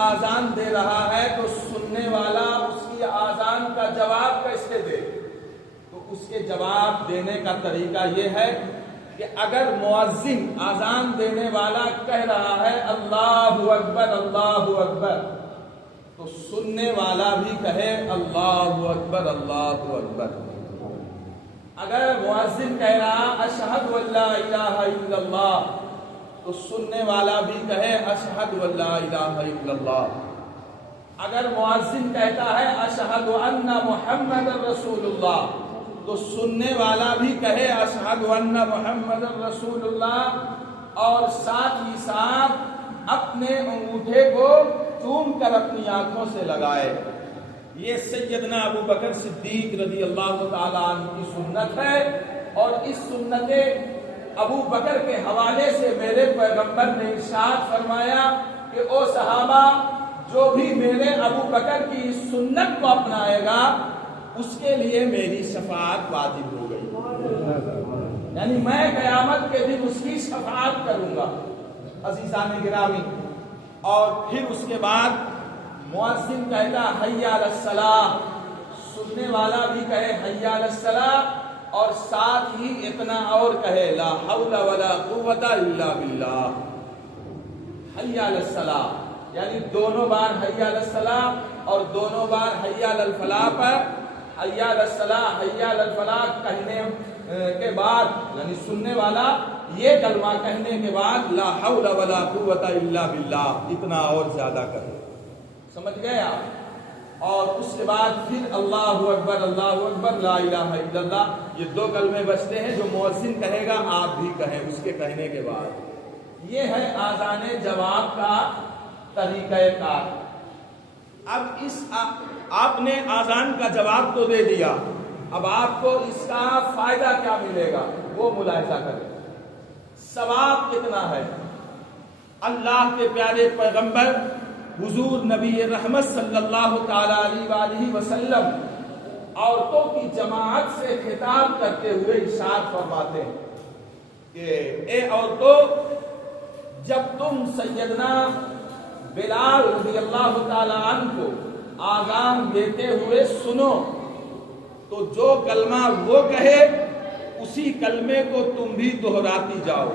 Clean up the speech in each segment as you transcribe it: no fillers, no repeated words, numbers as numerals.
آزان دے رہا ہے تو سننے والا اس کی آزان کا جواب کیسے دے؟ تو اس کے جواب دینے کا طریقہ یہ ہے کہ اگر مؤذن آزان دینے والا کہہ رہا ہے اللہ اکبر اللہ اکبر، تو سننے والا بھی کہے اللہ اکبر اللہ اکبر۔ اگر مؤذن کہہ رہا اشہد ان لا الہ الا اللہ، تو سننے والا بھی کہے اشہد ان لا الہ الا اللہ۔ اگر مؤذن کہتا ہے اشہد ان محمد رسول اللہ، تو سننے والا بھی کہے اشہد ان محمد رسول اللہ، اور ساتھ ہی ساتھ اپنے انگوٹھے کو چوم کر اپنی آنکھوں سے لگائے۔ یہ سیدنا ابو بکر صدیق رضی اللہ تعالیٰ عنہ کی سنت ہے، اور اس سنت ابو بکر کے حوالے سے میرے پیغمبر نے ارشاد فرمایا کہ او صحابہ، جو بھی میرے ابو بکر کی اس سنت کو اپنائے گا اس کے لیے میری شفاعت واجب ہو گئی، یعنی میں قیامت کے دن اس کی شفاعت کروں گا۔ عزیزان گرامی، اور پھر اس کے بعد مؤذن کہتا حی علی الصلاۃ، سننے والا بھی کہے حی علی الصلاۃ، اور ساتھ ہی اتنا اور کہے لا حول ولا قوت الا باللہ۔ حی علی الصلاۃ یعنی دونوں بار حی علی الصلاۃ اور دونوں بار حی علی الفلاح پر حی علی الصلاۃ حی علی الفلاح کہنے کے بعد، یعنی سننے والا یہ کلمہ کہنے کے بعد لا حول ولا قوت الا باللہ اتنا اور زیادہ کرے۔ سمجھ گئے آپ؟ اور اس کے بعد پھر اللہ اکبر لا الہ الا اللہ، یہ دو کلمے بچتے ہیں جو مؤذن کہے گا آپ بھی کہیں اس کے کہنے کے بعد۔ یہ ہے آذان جواب کا طریقہ کار۔ اب آپ نے آذان کا جواب تو دے دیا، اب آپ کو اس کا فائدہ کیا ملے گا وہ ملاحظہ کریں۔ ثواب کتنا ہے؟ اللہ کے پیارے پیغمبر حضور نبی رحمت صلی اللہ تعالی علیہ وآلہ وسلم عورتوں کی جماعت سے خطاب کرتے ہوئے ارشاد فرماتے ہیں کہ اے عورتوں، جب تم سیدنا بلال رضی اللہ تعالی عنہ کو آذان دیتے ہوئے سنو تو جو کلمہ وہ کہے اسی کلمے کو تم بھی دہراتی جاؤ۔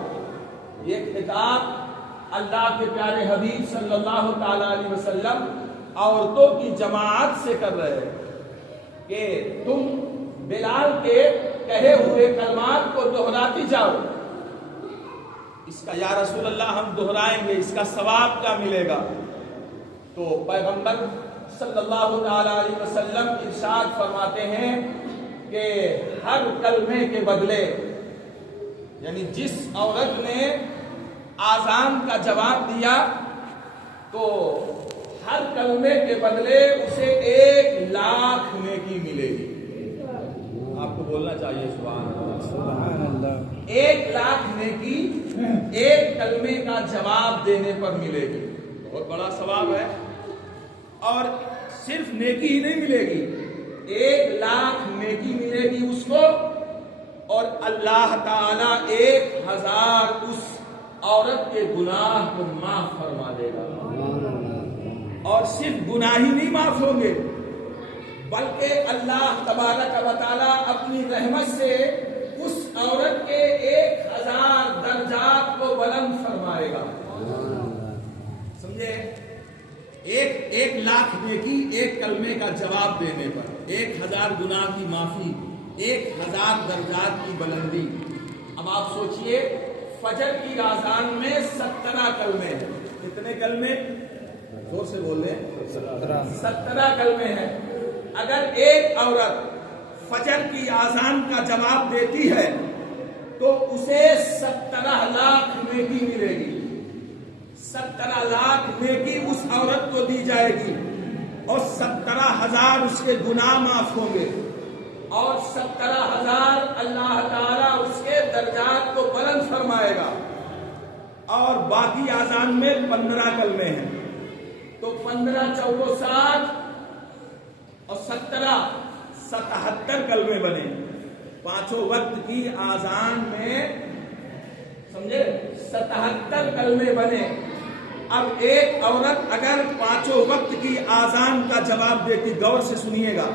یہ خطاب اللہ کے پیارے حبیب صلی اللہ تعالی علیہ وسلم عورتوں کی جماعت سے کر رہے ہیں کہ تم بلال کے کہے ہوئے کلمات کو دہراتی جاؤ۔ اس کا یا رسول اللہ ہم دہرائیں گے، اس کا ثواب کیا ملے گا؟ تو پیغمبر صلی اللہ تعالی علیہ وسلم ارشاد فرماتے ہیں کہ ہر کلمے کے بدلے، یعنی جس عورت نے آذان کا جواب دیا تو ہر کلمے کے بدلے اسے 1,00,000 نیکی ملے گی۔ آپ کو بولنا چاہیے سبحان اللہ۔ 1,00,000 نیکی ایک کلمے کا جواب دینے پر ملے گی، بہت بڑا ثواب ہے۔ اور صرف نیکی ہی نہیں ملے گی، 1,00,000 نیکی ملے گی اس کو، اور اللہ تعالی 1,000 اس عورت کے گناہ کو معاف فرما دے گا۔ اور صرف گناہ ہی نہیں معاف ہوں گے بلکہ اللہ تبارک و تعالی اپنی رحمت سے اس عورت کے 1,000 درجات کو بلند فرمائے گا۔ سمجھے؟ 1,00,000 نیکی ایک کلمے کا جواب دینے پر، 1,000 گناہ کی معافی، 1,000 درجات کی بلندی۔ اب آپ سوچئے فجر کی آذان میں 17 کلمے ہیں۔ کتنے کلمے؟ زور سے بول رہے ہیں 17 کلمے ہیں۔ اگر ایک عورت فجر کی آذان کا جواب دیتی ہے تو اسے 17,00,000 نیکی ملے گی۔ 17,00,000 نیکی اس عورت کو دی جائے گی، اور 17,000 اس کے گناہ معاف ہوں گے، اور 17,000 اللہ تعالیٰ اس کے درجات کو بلند فرمائے گا۔ اور باقی آذان میں 15 کلمے ہیں، تو 15 × 4 = 60 اور 17 77 کلمے بنے۔ پانچوں وقت کی آذان میں سمجھے 77 کلمے بنے۔ اب ایک عورت اگر 5 وقت کی آذان کا جواب دیتی، غور سے سنیے گا،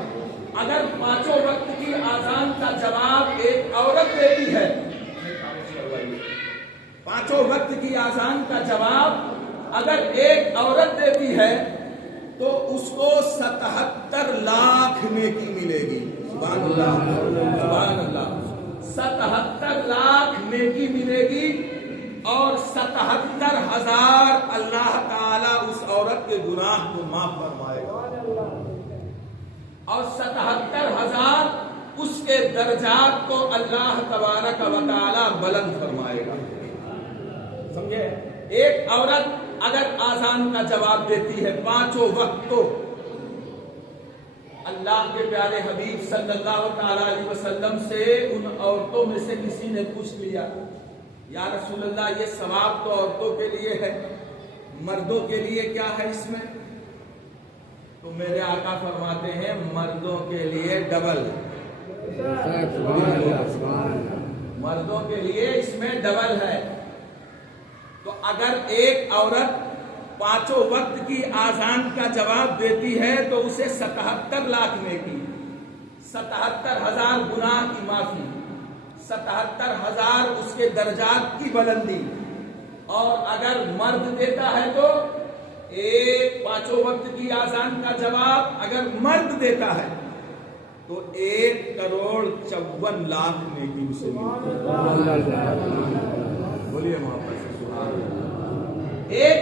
اگر 5 وقت کی آذان کا جواب ایک عورت دیتی ہے، 5 وقت کی آذان کا جواب اگر ایک عورت دیتی ہے تو اس کو 77 لاکھ نیکی ملے گی۔ سبحان اللہ، سبحان اللہ، 77 لاکھ نیکی ملے گی اور 77,000 اللہ تعالیٰ اس عورت کے گناہ کو معاف فرمائے گا اور 77,000 اس کے درجات کو اللہ تبارک و تعالیٰ بلند فرمائے گا۔ سمجھے؟ ایک عورت اگر آذان کا جواب دیتی ہے 5 وقت، تو اللہ کے پیارے حبیب صلی اللہ تعالی علیہ وسلم سے ان عورتوں میں سے کسی نے پوچھ لیا، یا رسول اللہ یہ ثواب تو عورتوں کے لیے ہے، مردوں کے لیے کیا ہے اس میں؟ تو میرے آقا فرماتے ہیں مردوں کے لیے ڈبل، مردوں کے لیے اس میں ڈبل ہے۔ تو اگر ایک عورت 5 وقت کی آذان کا جواب دیتی ہے تو اسے 77 لاکھ نیکی، 77,000 گناہ کی معافی، 77,000 اس کے درجات کی بلندی، اور اگر مرد دیتا ہے تو ایک 5 وقت کی آذان کا جواب اگر مرد دیتا ہے تو 1,54,00,000 نیکی اسے ملتی ہے۔ بولیے محبت سے سبحان اللہ۔ ایک